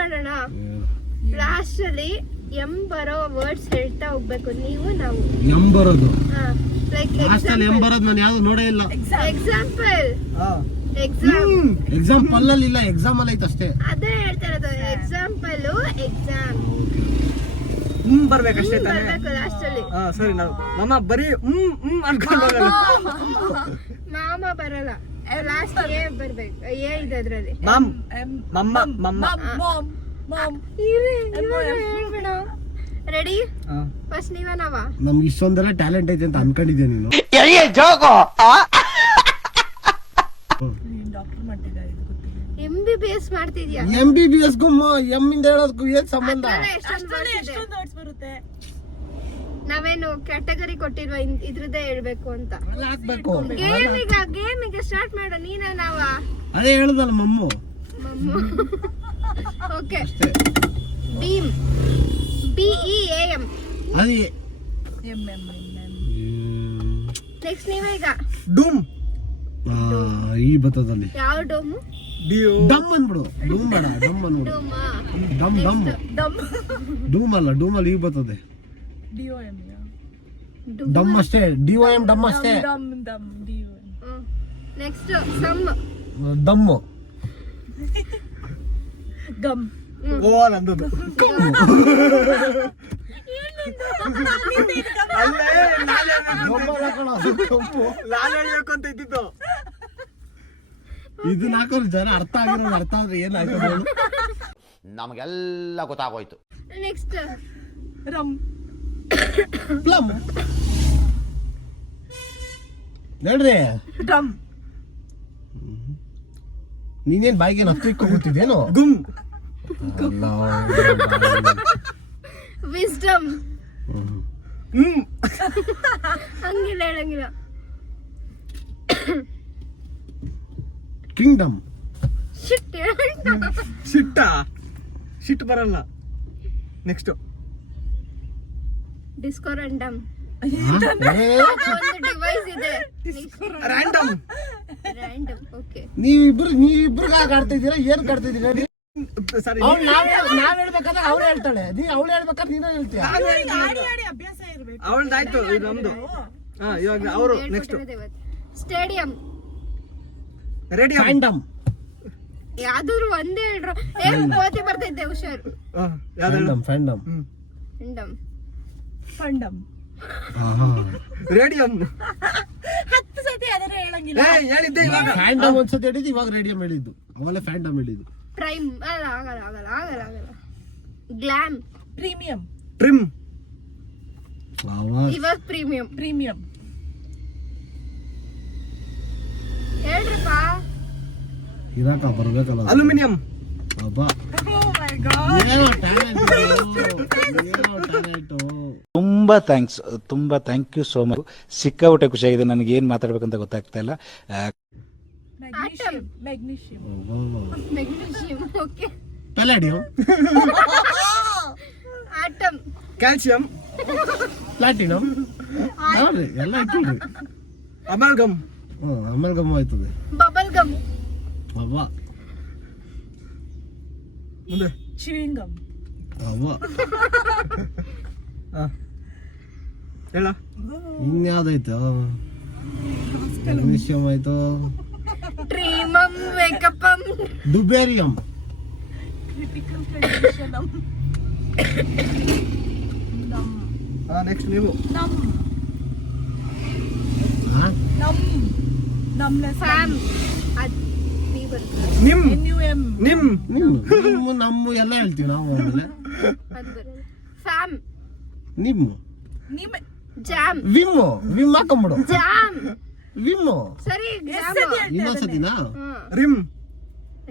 ಮಾಡೋಣ. ಲಾಸ್ಟ್ ಅಲ್ಲಿ ಎಂ ಬರೋ ವರ್ಡ್ಸ್ ಹೇಳ್ತಾ ಹೋಗ್ಬೇಕು, ನೀವು ನಾವು. ಎಂ ಬರೋದು ಲೈಕ್ ಲಾಸ್ಟ್ ಅಲ್ಲಿ ಎಂ ಬರೋದು ನಾನು ಯಾವ್ದು ನೋಡೇ ಇಲ್ಲ. ಎಕ್ಸಾಂಪಲ್ ಎಕ್ಸಾಂಪಲ್ ಅಲ್ಲಿ ಇಲ್ಲ, ಎಕ್ಸಾಮ್ ಅಲ್ಲಿ ಐತೆ ಅಷ್ಟೇ. ಅದೇ ಹೇಳ್ತಾ ಇರೋದು, ಎಕ್ಸಾಂಪಲ್ ಎಕ್ಸಾಮ್ ಬರ್ಬೇಕಷ್ಟೇ ತಾನೇ. ಬರ್ಬೇಕು ಲಾಸ್ಟ್ ಅಲ್ಲಿ. ಸರಿ ನಾವು ಮಾಮ ಬರೀ ಅನ್ಕೊಂಡು ಹೋಗಲ್ಲ. ಮಾಮ ಬರಲ್ಲ, ಲಾಸ್ಟ್ ಏ ಬರ್ಬೇಕು. ಏ ಇದೆ ಅದ್ರಲ್ಲಿ. ರೆಡಿ? ಫಸ್ಟ್ ನೀವ ನಾವ? ನಮ್ಗೆ ಇಷ್ಟೊಂದೆಲ್ಲ ಟ್ಯಾಲೆಂಟ್ ಐತೆ ಅಂತ ಅನ್ಕೊಂಡಿದ್ಯಾ ನೀನು? MBBS ಮಾಡ್ತಿದ್ಯಾ? MBBS ಗೂ ಎಂ ಇಂದ ಹೇಳೋದಕ್ಕೂ ಏನ್ ಸಂಬಂಧ? ನಾವೇನು ಕ್ಯಾಟಗರಿ ಕೊಟ್ಟಿಲ್ವಾ ಇದ್ರದ್ದೇ ಹೇಳ್ಬೇಕು ಅಂತ? ಹಾಕ್ಬೇಕು. ಗೇಮಿಗೆ ಸ್ಟಾರ್ಟ್ ಮಾಡು. ನೀನ ನಾವ? ಅದೇ ಹೇಳುದಲ್ಲ ಮಮ್ಮು. ಓಕೆ. Beam, BEAM. ಅದೇ ನೆಕ್ಸ್ಟ್ ನೀವೇ ಈಗ. ಡೂಮ್. ಈ ಬತ್ತದಲ್ಲಿ ಯಾವ ಡೋಮು? ಡಮ್ ಅನ್ಬಿಡು. ಡೂಮ್ ಬೇಡ, ಡಮ್ ಅನ್ಬಿಡು. ಡಮ್ ಡಮ್ ಡೂಮ್ ಅಲ್ಲ, ಡೂಮ್ ಅಲ್ಲಿ ಈಗ ಬರ್ತದೆ. ಡಮ್ ಅಷ್ಟೇ, DOM ಡಮ್ ಅಷ್ಟೇ. Next sum. ದಮ್ಮು. ಗಮ್. ಓ ನಂದದು. ನಾನು ಹೇಳ್ಬೇಕು ಅಂತ ಇದ್ದಿದ್ದು. ಇದನ್ನ ಹಾಕೋರು ಜನ ಅರ್ಥ ಆಗಿರೋದು ಅರ್ಥ ಆದ್ರೆ ಏನಾಯ್ತು ನಮಗೆಲ್ಲ ಗೊತ್ತಾಗೋಯ್ತು. Next rum. ಪ್ಲಮ್. ನೋಡ್ರಿ ಡ್ರಮ್. ನೀನೇನ್ ಬಾಯಿಗೆ ಹತ್ತು ಇಕ್ಕೋತಿದ್ದೇನು? ಗುಮ್. ವಿಸ್ಡಮ್. ಹಂಗಿಲ್ಲ ಹೇಳಂಗಿಲ್ಲ. ಕಿಂಗ್ಡಮ್. ಶಿಟ್ ಬರಲ್ಲ. ನೆಕ್ಸ್ಟ್ ಡಿಸ್ಕೋರಂಡಮ್. ನೀವಿಬ್ರು ಡಿವೈಸ್ ಇದೆ. ರ್ಯಾಂಡಮ್. ರ್ಯಾಂಡಮ್. ಓಕೆ. ನೀವಿಬ್ರು ಆಡ್ತಿದ್ದೀರಾ? ಏನ್ ಕಾಡ್ತಿದ್ದೀರಾ? ಸರಿ, ನಾವ್ ಹೇಳ್ಬೇಕಾದ್ರೆ ಅವ್ರು ಹೇಳ್ತಾಳೆ, ಅವ್ಳು ಹೇಳ್ಬೇಕಾದ್ರೆ ನೀನೇ ಹೇಳ್ತೀಯ. ಅವಳ್ದಾಯ್ತು, ಇದು ನಮ್ದು. ಇವಾಗ ಅವರು ನೆಕ್ಸ್ಟ್. ಸ್ಟೇಡಿಯಂ. ರೇಡಿಯಂ. ಫ್ಯಾಂಡಮ್. ಯಾವ್ದಾದ್ರು ಒಂದೇ ಹೇಳ್ರು. ಕೋತಿ ಬರ್ತೈತೆ, ಹುಷಾರು. ಫ್ಯಾಂಡಮ್. ಫ್ಯಾಂಡಮ್. ಫ್ಯಾಂಡಮ್. ಫಂಡಮ್. ರೇಡಿಯಂ. 10 ಸತಿ ಅದನ್ನ ಹೇಳಂಗಿಲ್ಲ. ಹೇಳಿದ್ದೆ ಇವಾಗ. ಫ್ಯಾಂಡಮ್ ಒಂದ್ಸತಿ ಹೇಳಿದ್ದು, ಇವಾಗ ರೇಡಿಯಂ ಹೇಳಿದ್ದು. ಅವಾಗಲೇ ಫ್ಯಾಂಡಮ್ ಹೇಳಿದ್ದು. ಪ್ರೈಮ್. ಆಗಲ್ಲ. ಗ್ಲಾಮ್. ಪ್ರೀಮಿಯಂ. ಟ್ರಿಮ್. ಇವಾಗ ಪ್ರೀಮಿಯಂ. ಹೇಳ್ರಿಪ್ಪ. ಇರಾಕ ಬರ್ಬೇಕಲ್ಲ. ಅಲ್ಯೂಮಿನಿಯಂ. ಅಬ್ಬಾ, Oh my god. ಏನೋ ಟ್ಯಾಲೆಂಟ್. ತುಂಬಾ ಥ್ಯಾಂಕ್ ಯು ಸೋ ಮಚ್. ಸಿಕ್ಕಾಬಿಟ್ಟೆ ಖುಷಿಯಾಗಿದೆ. ನನಗೆ ಏನ್ ಮಾತಾಡ್ಬೇಕಂತ ಗೊತ್ತಾಗ್ತಾ ಇಲ್ಲ. Magnesium. Okay. Palladium. Atom. Calcium. Platinum. ನೋಡ್ರಿ ಎಲ್ಲ ಇಟ್ಟಿಲ್ರಿ. ಅಮಾಲ್ಗಮ್. ಅಮಲ್ಗಮ್ ಆಯ್ತದೆ. Bubble gum. ಅವ್ವ ಮುಂದೆ ಚಿವಿಂಗ್ ಗಮ್. ಅವ್ವ ಹೇಳ. ಇನ್ಯಾವ್ದಾಯ್ತು? ಮ್ಯಾಗ್ನೀಷಿಯಂ ಆಯ್ತು. ಟ್ರೀಮಮ್. ವೇಕಪಮ್. ಡುಬೇರಿಯಂ. Critical condition. ನೆಕ್ಸ್ಟ್ ನೀವು. ನಮ್ನೆಸ್. ಫ್ಯಾಮ್. ಅದ್ ನೀ ಬರ್ತದೆ. ನಿಮ್. NUM. ನಮ್ಮ ಎಲ್ಲ ಹೇಳ್ತೀವಿ ನಾವು. ಆಮೇಲೆ ಅದ್ ಬರೋದು. ಫ್ಯಾಮ್. ನಿಮ್ಮ ಜಾಮ್. ವಿಮ್ ಹಾಕೊಂಬಿಡು. ಜಾಮ್. ವಿಮ್ಮು. ಸರಿ. ಇನ್ನೊಂದ್ಸತಿನಾ? ರಿಮ್.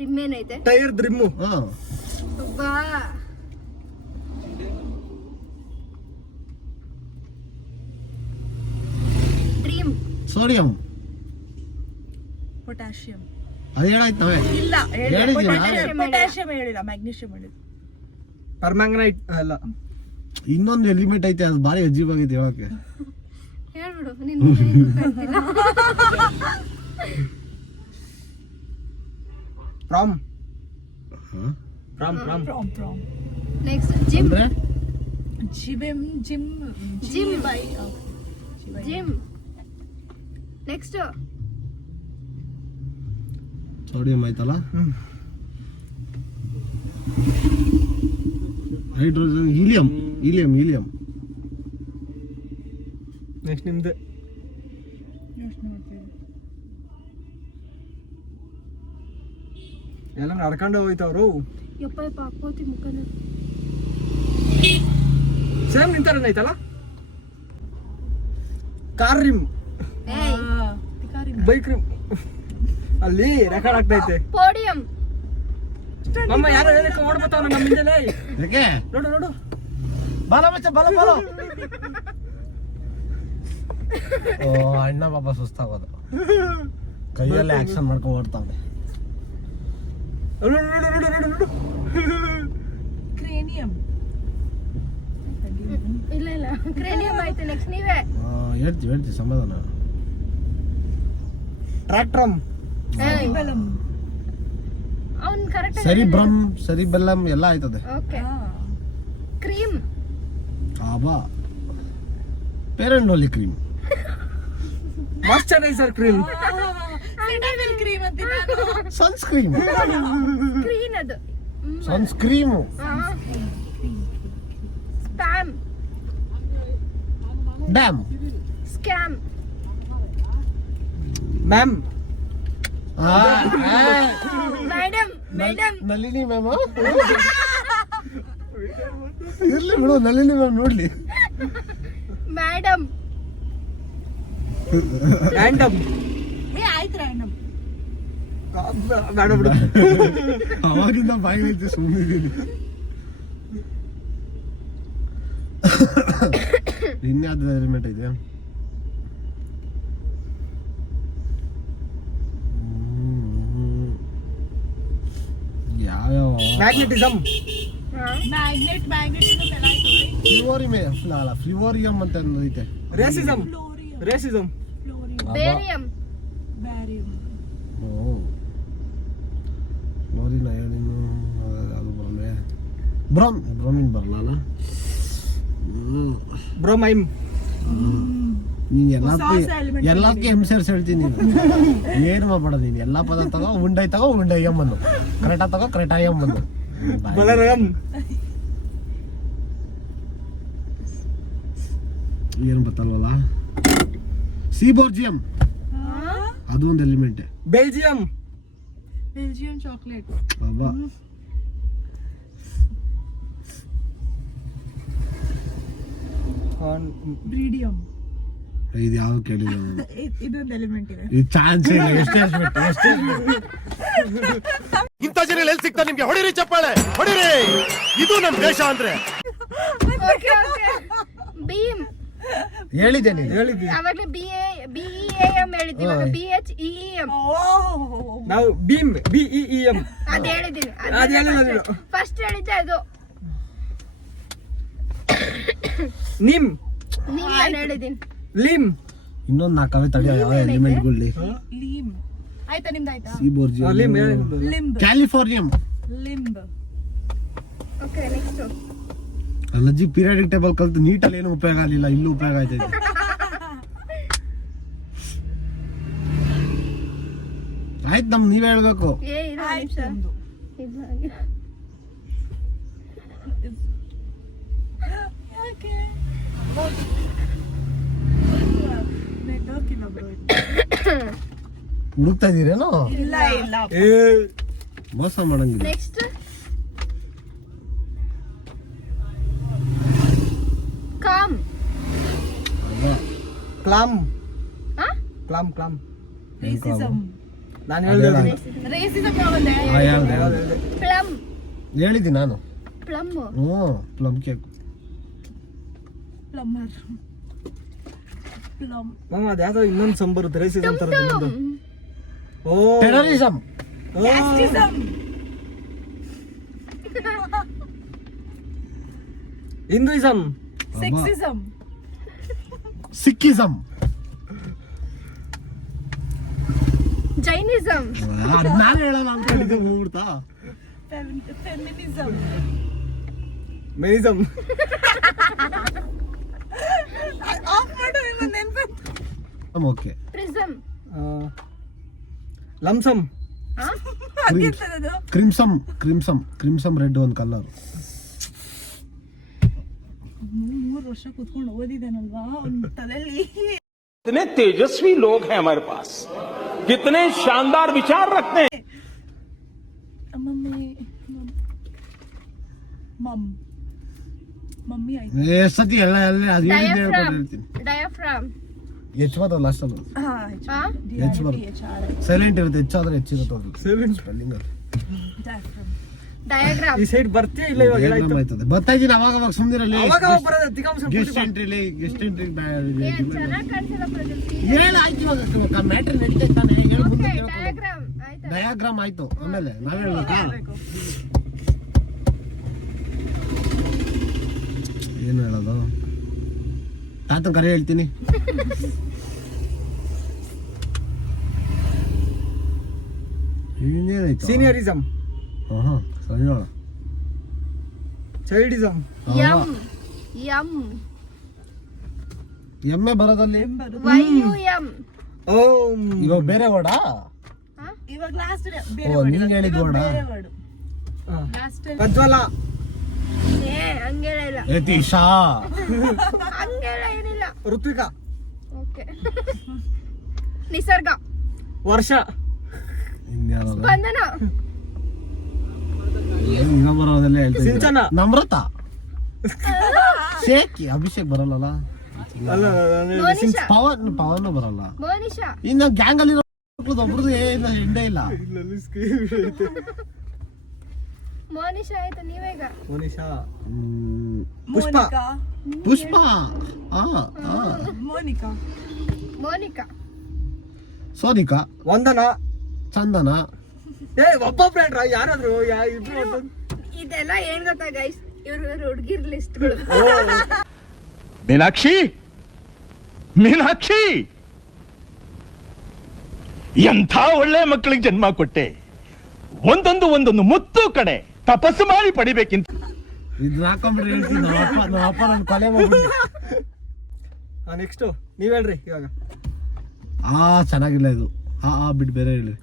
ರಿಮ್ ಏನೈತೆ? ಟೈರ್ ರಿಮ್ಮು. ಬಾ. ಡ್ರೀಮ್. ಸೋಡಿಯಂ. ಪೊಟ್ಯಾಷಿಯಂ. ಅದು ಹೇಳಾಯ್ತು ನಾವೇ. ಇಲ್ಲ ಹೇಳಿದ್ದೀರಾ? ಪೊಟ್ಯಾಷಿಯಂ ಹೇಳಿಲ್ಲ, ಮ್ಯಾಗ್ನೀಷಿಯಂ ಹೇಳಿದ್ದು. ಪರ್ಮ್ಯಾಂಗನೈಟ್ ಅಲ್ಲ. ಇನ್ನೊಂದು ಎಲಿಮೆಂಟ್ ಐತೆ, ಅದು ಭಾರಿ ಅಜೀಬ್ ಆಗೈತೆ ಹೇಳಕ್ಕೆ. ಹೇಳ್ಬಿಡು. Prom. Prom prom prom next gym ಅಂದ್ರೆ gym Gym. Bye gym next sodium ಆಯ್ತಲ್ಲ, hmm hydrogen, helium helium helium next ನಿಮ್ದು ಯೋಚನೆ ಮಾಡ್ತೀವಿ. ಎಲ್ಲ ನಡ್ಕೊಂಡು ಹೋಯ್ತವ್ರು. ಯಪ್ಪ ಯಪ್ಪ ಹಾಕೋತಿ ಮುಖನ. ಸೇಮ್ ನಿಂತಾರ ಐತಲ್ಲ. ಕಾರ್ ರಿಮ್, ಏಯ್ ತಿಕಾರಿ ಬೈಕ್ ರಿಮ್, ಅಲ್ಲಿ ರೆಕಾರ್ಡ್ ಆಗ್ತೈತೆ. ಪೋಡಿಯಂ. ನಮ್ಮ ಯಾರೋ ಏನಕ್ಕೆ ಓಡ್ಬತ್ತಾವ ನಮ್ಮ ಹಿಂದೆಲೇ. ಯಾಕೆ ನೋಡು ನೋಡು, ಬಾಲ ಬಚ್ಚ ಬಾಲ ಬಾಲ. ಓ ಅಣ್ಣ ಪಾಪ ಸುಸ್ತಾಗೋದು, ಕೈಯಲ್ಲೇ ಆಕ್ಷನ್ ಮಾಡ್ಕೊಂಡು ಓಡ್ತಾವೆ. ನೋಡು ನೋಡು ನೋಡು ನೋಡು ನೋಡು. ಕ್ರೇನಿಯಂ ಇಲ್ಲ ಇಲ್ಲ ಕ್ರೇನಿಯಂ ಆಯ್ತು. ನೆಕ್ಸ್ಟ್ ನೀವೇ. ಹೇಳ್ತೀವಿ ಸಮಾಧಾನ. ಟ್ರ್ಯಾಕ್ಟ್ರಮ್, ಬೆಲಂ ಅವ್ನ್ ಕರೆಕ್ಟ್. ಸರಿಬ್ರಮ್ ಸರಿಬೆಲ್ಲಂ ಎಲ್ಲ ಆಯ್ತದೆ. ಓಕೆ. ಕ್ರೀಮ್. ಆಬಾ parent only cream. Moisturiser cream, ಸಿನಾಮಿಲ್ ಕ್ರೀಮ್ ಅಂತ ನಾನು ಸನ್ಸ್ಕ್ರೀಮ್ ಸ್ಕ್ರೀನ್ ಅದು. Sunscreen. Spam. Damn. Scam. Ma'am, madam madam. Nalini ma'am ಇರ್ಲಿ ಬಿಡು, ನಳಿನಿ ಮ್ಯಾಮ್ ನೋಡ್ಲಿ. ಮೇಡಮ್. ರ್ಯಾಂಡಮ್, ಏ ಆಯ್ತು ರ್ಯಾಂಡಮ್ ಬೇಡ ಬಿಡು. ಅವಾಗಿಂದ ಬಾಯಿ ಐತೆ ಸುಮ್ಮನಿದ್ದೀನಿ. ಇನ್ಯಾವ್ದು ಎಲಿಮೆಂಟ್ ಇದೆ? ಯಾವ್ಯಾವ? ಮ್ಯಾಗ್ನೆಟಿಸಮ್, ಮ್ಯಾಗ್ನೆಟ್ ಎಲ್ಲ ಆಯ್ತು ಫ್ಲಿವೋರಿಯಂ ಅಂತ ಅನ್ನೋದು ಐತೆ. ರೇಸಿಸಮ್, ರೇಸಿಸಮ್, ಫ್ಲೋರಿಯಂ ಬೇರಿಯಂ. ಬ್ಯಾರಿಯಂ ಫ್ಲೋರಿನ್ ಅಯೋಡಿನು ಅದು ಬರಲ್ವೇ? ಬ್ರೋಮಿನ್ ಬರಲ್ಲ. ಬ್ರೋಮೈಮ್, ನೀನ್ ಹೊಸ element ಎಲ್ಲದಕ್ಕೆ ಹೆಮ್ಸೇರ್ಸ್ ಹೇಳ್ತೀನಿ ನೀನು. ಏನು ಮಾಡ್ಬೇಡ ನೀನು. ಎಲ್ಲಾ ಪದ ತಗೋ, ಉಂಡೈ ತಗೋ, ಉಂಡಯ್ಯಂ ಅನ್ನು, ಕರೆಕ್ಟ ತಗೋ, ಕರೆಕ್ಟಾಯಂ ಅನ್ನು. ಬಲರಾಮ್, ಏನು ಬತ್ತಲ್ವಲ್ಲ? ಸೀಬೋರ್ಜಿಯಂ, ಅದು ಒಂದು ಎಲಿಮೆಂಟ್. ಬೆಲ್ಜಿಯಂ, ಬೆಲ್ಜಿಯಂ ಚಾಕ್ಲೇಟ್ ಅಬ್ಬಾ ಬ್ರೀಡಿಯಂ ಇದು ಯಾವ್ದು ಕೇಳಿಲ್ಲ ನಾನು. ಇದೊಂದು ಎಲಿಮೆಂಟ್ ಇದೆ. ಈ ಚಾನ್ಸ್ ಇಲ್ಲ. ಎಷ್ಟೇ ಇಂಥ ಜನ ಎಲ್ಲಿ ಸಿಗ್ತಾರೆ ನಿಮ್ಗೆ? ಹೊಡಿರಿ ಚಪ್ಪಾಳೆ, ಹೊಡಿರಿ. ಇದು ನಮ್ ದೇಶ ಅಂದ್ರೆ. Okay okay. ಬೀಮ್. ಹೇಳಿದ್ದೆ ನೀನು. ಹೇಳಿದ್ವಿ ಆವಾಗಲೇ BEAM ಹೇಳಿದ್ವಿ. ಇವಾಗ BHEEM. ನಾವು ಬೀಮ್, BEEM, ಅದ್ ಹೇಳಿದ್ದೀನಿ. ಅದ್ ಹೇಳಿಲ್ಲ. ಫಸ್ಟ್ ಹೇಳಿದ್ದೆ ಅದು. ನಿಮ್, ನೀನ್ ನಾನು ಹೇಳಿದ್ದೀನಿ. ಲಿಮ್, ಇನ್ನೊಂದು ನಾಲ್ಕವೇ ತಡೆಯೋ ಯಾವ ಎಲಿಮೆಂಟ್ಗಳಲ್ಲಿ. ಲೀಮ್ ಆಯ್ತಾ ನಿಮ್ದು ಆಯ್ತಾ? ಸೀಬೋರ್ಜಿಯಂ, ಲಿಮ್ ಹೇಳಿದ್ದು. Limb californium. Limb okay next. ಅಲ್ಲಜ್ಜಿ ಪೀರಿಯಾಡಿಕ್ ಟೇಬಲ್ ಕಲ್ತು ನೀಟಲ್ಲಿ ಏನು ಉಪಯೋಗ ಆಗಲಿಲ್ಲ, ಇಲ್ಲೂ ಉಪಯೋಗ ಆಯ್ತೈತೆ. ಆಯ್ತು, ನೀವೇ ಹೇಳ್ಬೇಕು. ಏ ಇದು ನಿಮಿಷ. ಒಂದು ಇದು ಹಾಗೆ. ಯಾಕೆ ನೆಟ್ವರ್ಕ್ ಇಲ್ಲ bro. ಹುಡುಕ್ತಾ ಇದೀರೇನೋ? ಇಲ್ಲ ಇಲ್ಲ ಏ ಮೋಸ ಮಾಡಂಗಿಲ್ಲ. Next com. ಅಬ್ಬಾ. ಕ್ಲಾಮ್, ಹಾ ಕ್ಲಾಮ್, ಕ್ಲಾಮ್. ರೇಸಿಸಮ್ ನಾನು ಅದೇನ? ಹೇಳಿದೆ. ರೇಸಿಸಮ್ ಯಾವಂದೆ? ಪ್ಲಮ್. ಹೇಳಿದ್ದಿ ನಾನು. Plum. Plum cake. Plumber plum ಮಾಮ ಅದ್ಯಾವ್ದೋ ಇನ್ನೊಂದು ಸಮ್ ಬರುತ್ತೆ, ರೇಸಿಸಮ್ ತರದ್ದು ಇನ್ನೊಂದು. ಓ terrorism. Casteism Hinduism, sexism Sikhism. Jainism. ನಾನು ಹೇಳೋಣ ಅನ್ಕೊಂಡಿದ್ದೆ ಹೋಗ್ಬಿಡ್ತಾ. ಫೆಮಿನಿಸಮ್. ಮೆನಿಸಮ್. ಆಫ್ ಮಾಡು, ನನ್ನ ನೆನಪು. ಓಕೆ. ಪ್ರಿಸಮ್. ಲಂಸಮ್. ಅದಿರ್ತದದು. ಕ್ರಿಮ್ಸಮ್ ರೆಡ್ ಒಂದು ಕಲರ್. 3 ವರ್ಷ ಕೂತ್ಕೊಂಡು ಓದಿದ್ದೇನಲ್ವಾ ಅವ್ನ ತಲೆಯಲ್ಲಿ. कितने तेजस्वी लोग हैं हमारे पास, कितने शानदार विचार रखते हैं. ಮಮ್ಮಿ ಆಯ್ತು. ಸತಿ ಎಲ್ಲ ಅದು ಡಯಾಫ್ರಾಮ್. ಡಯಾಫ್ರಾಮ್. ಹೆಚ್ಚು ಬರ್ತದೆ ಲಾಸ್ಟ್ ಅಲ್ಲಿ. ಹಾ? ಹೆಚ್ಚು ಬರ್ತದೆ. ಸೈಲೆಂಟ್ ಇರುತ್ತೆ, ಹೆಚ್ಚಾದ್ರೆ ಹೆಚ್ಚಿರುತ್ತೆ ಅದು. ಸ್ಪೆಲ್ಲಿಂಗ್ ಅದು. ಡಯಾಗ್ರಾಮ್. ಈ ಸೈಡ್ ಬರ್ತೀಯ ಇಲ್ಲ ಇವಾಗ ಡಯಾಗ್ರಾಮ್ ಆಯ್ತದೆ. ಬರ್ತಾ ಇದ್ದೀನಿ ಅವಾಗ ಸುಮ್ಮನಿರಲಿ. ಅವಾಗ ಬರೋದು ತಿಕಾಂಶ. ಗೆಸ್ಟ್ ಎಂಟ್ರಿ ಚೆನ್ನಾಗಿ ಕಾಣಿಸಲ್ಲ ಪ್ರಜೆಂಟ್. ಹೇಳು ಆಯ್ತು ಇವಾಗ ಮ್ಯಾಟ್ರ್ ನಡೀತಾ ತಾನೆ. ಹೇಳು ಮುಂದೆ ಕೇಳ್ಕೊಂಡು. ಡಯಾಗ್ರಾಮ್ ಆಯ್ತಾ? ಡಯಾಗ್ರಾಮ್ ಆಯ್ತು. ಆಮೇಲೆ ನಾವ್ ಹೇಳ್ಬೇಕಾ ಏನು ಹೇಳೋದು? ತಾತನ ಕರೆ ಹೇಳ್ತೀನಿ. ಇನ್ನೇನಾಯ್ತು? ಸೀನಿಯರಿಸಮ್. ಸರಿ ಹೇಳ. ಚೈಲ್ಡಿಸಮ್. ಯಮ್. ಯಮ್. ಎಮ್ಮೆ ಬರೋದಲ್ಲಿ ವೈಯುಎಂ. ಓಂ. ಇವಾಗ ಬೇರೆ ವರ್ಡಾ? ಇವಾಗ ಲಾಸ್ಟ್ ಓ, ನೀನ್ ಹೇಳಿದ್ ವರ್ಡಾ? ಪ್ರಜ್ವಲ. ಹಂಗೆಲ್ಲ ಇಲ್ಲ. ಯತೀಶಾ. ಹಂಗೆಲ್ಲ ಏನಿಲ್ಲ. ಋತ್ವಿಕಾ. ಓಕೆ. ನಿಸರ್ಗ. ವರ್ಷ. ಇನ್ಯಾರು ಸ್ಪಂದನ. ಏನ್ ಈಗ ಬರೋದೆಲ್ಲ ಹೇಳ್ತಾ ಸಿಂಚನ. ನಮ್ರತ. ಶೇಖಿ. ಅಭಿಷೇಕ್ ಬರಲ್ಲ. ಅಲ್ಲ ಮೋನಿಶಾ. ಪವನ್ ಬರಲ್ಲ. ಮೋನಿಶಾ. ಇನ್ನು ಗ್ಯಾಂಗ್ ಅಲ್ಲಿ ಒಬ್ರದ್ದು ಏನು ಹಿಂದೆ ಇಲ್ಲ. ಮೋನಿಶಾ ಆಯ್ತು, ನೀವೇಗ. ಮೋನಿಶಾ. ಪುಷ್ಪ. ಪುಷ್ಪ. ಮೋನಿಕಾ. ಮೋನಿಕಾ. ಸೋನಿಕಾ. ವಂದನ. ಚಂದನ. ಒಬ್ಬೊಬ್ರು ಹೇಳ್ರ ಯಾರಾದ್ರು ಇಬ್ರು. ಇದೆಲ್ಲ ಏನ್ ಗೊತ್ತಾ ಗೈಸ್, ಇವ್ರ ಹುಡುಗಿರ್ ಲಿಸ್ಟ್ಗಳು. ಮೀನಾಕ್ಷಿ, ಮೀನಾಕ್ಷಿ, ಎಂಥ ಒಳ್ಳೆ ಮಕ್ಕಳಿಗೆ ಜನ್ಮ ಕೊಟ್ಟೆ. ಒಂದೊಂದು ಮುತ್ತು ಕಡೆ ತಪಸ್ಸು ಮಾಡಿ ಪಡಿಬೇಕಿಂತ. ಇದನ್ನ ಹಾಕೊಂಡ್ಬಿಟ್ರೆ ಹೇಳ್ತೀನಿ ನಮ್ಮ ಅಪ್ಪ ನನ್ನ ಕೊಲೆ ಮಾಡ್ಬಿಟ್ಟು. ನೆಕ್ಸ್ಟ್ ನೀವ್ ಹೇಳ್ರಿ ಇವಾಗ. ಚೆನ್ನಾಗಿಲ್ಲ ಇದು. ಬಿಟ್ಟು ಬೇರೆ ಹೇಳಿ.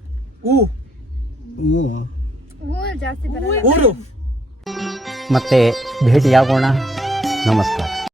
ಜಾಸ್ತಿ ಬರಲ್ಲ. ಊರು. ಮತ್ತೆ ಭೇಟಿಯಾಗೋಣ. ನಮಸ್ಕಾರ.